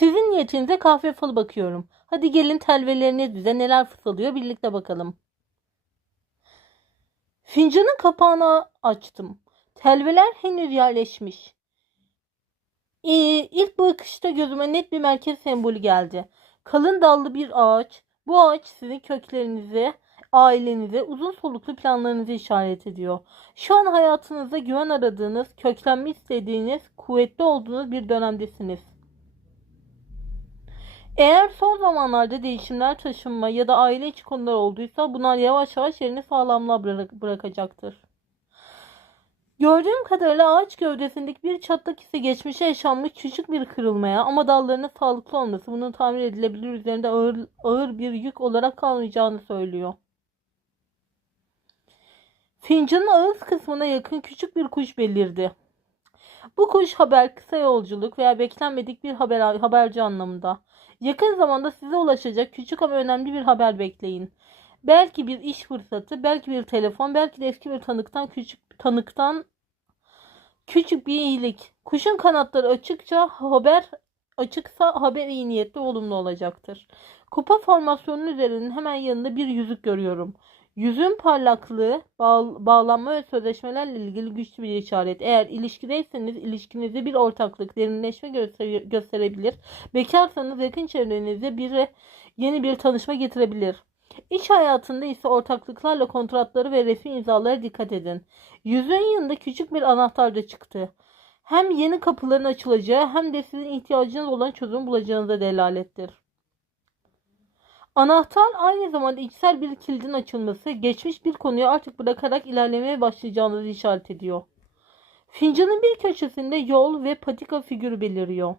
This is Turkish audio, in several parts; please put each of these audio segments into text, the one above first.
Sizin niyetinize kahve falı bakıyorum. Hadi gelin telveleriniz bize neler fısıldıyor birlikte bakalım. Fincanın kapağını açtım. Telveler henüz yerleşmiş. Ee, ilk bakışta gözüme net bir merkez sembolü geldi. Kalın dallı bir ağaç. Bu ağaç sizin köklerinize, ailenize, uzun soluklu planlarınızı işaret ediyor. Şu an hayatınızda güven aradığınız, köklenme istediğiniz, kuvvetli olduğunuz bir dönemdesiniz. Eğer son zamanlarda değişimler, taşınma ya da aile içi konular olduysa bunlar yavaş yavaş yerini sağlamlığa bırak- bırakacaktır. Gördüğüm kadarıyla ağaç gövdesindeki bir çatlak ise geçmişe yaşanmış küçük bir kırılmaya ama dallarının sağlıklı olması bunun tamir edilebilir üzerinde ağır, ağır bir yük olarak kalmayacağını söylüyor. Fincanın ağız kısmına yakın küçük bir kuş belirdi. Bu kuş haber, kısa yolculuk veya beklenmedik bir haber, haberci anlamında. Yakın zamanda size ulaşacak küçük ama önemli bir haber bekleyin. Belki bir iş fırsatı, belki bir telefon, belki de eski bir tanıktan küçük tanıktan küçük bir iyilik. Kuşun kanatları açıkça haber açıksa haber iyi niyetli olumlu olacaktır. Kupa formasyonunun üzerinin hemen yanında bir yüzük görüyorum. Yüzün parlaklığı, bağ- bağlanma ve sözleşmelerle ilgili güçlü bir işaret. Eğer ilişkideyseniz ilişkinizde bir ortaklık, derinleşme göster- gösterebilir. Bekarsanız yakın çevrenizde bir yeni bir tanışma getirebilir. İş hayatında ise ortaklıklarla kontratları ve resmi imzalara dikkat edin. Yüzüğün yanında küçük bir anahtar da çıktı. Hem yeni kapıların açılacağı hem de sizin ihtiyacınız olan çözüm bulacağınıza delalettir. Anahtar aynı zamanda içsel bir kilidin açılması, geçmiş bir konuyu artık bırakarak ilerlemeye başlayacağınızı işaret ediyor. Fincanın bir köşesinde yol ve patika figürü beliriyor.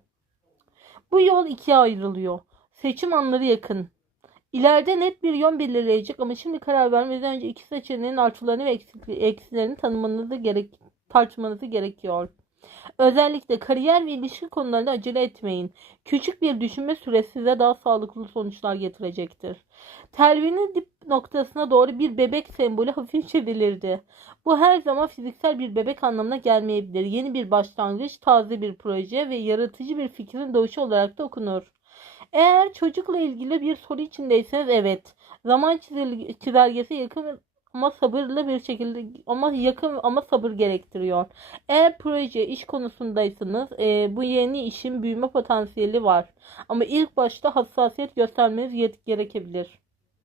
Bu yol ikiye ayrılıyor. Seçim anları yakın. İleride net bir yön belirleyecek ama şimdi karar vermeden önce iki seçeneğin artılarını ve eksilerini tanımanızı gerek tartışmanızı gerekiyor. Özellikle kariyer ve ilişki konularında acele etmeyin. Küçük bir düşünme süresi size daha sağlıklı sonuçlar getirecektir. Telvinin dip noktasına doğru bir bebek sembolü hafifçe belirdi. Bu her zaman fiziksel bir bebek anlamına gelmeyebilir. Yeni bir başlangıç, taze bir proje ve yaratıcı bir fikrin doğuşu olarak da okunur. Eğer çocukla ilgili bir soru içindeyseniz evet. Zaman çizel- çizelgesi yakın ama sabırlı bir şekilde ama yakın ama sabır gerektiriyor. Eğer proje iş konusundaysanız e, bu yeni işin büyüme potansiyeli var. Ama ilk başta hassasiyet göstermeniz gerekebilir.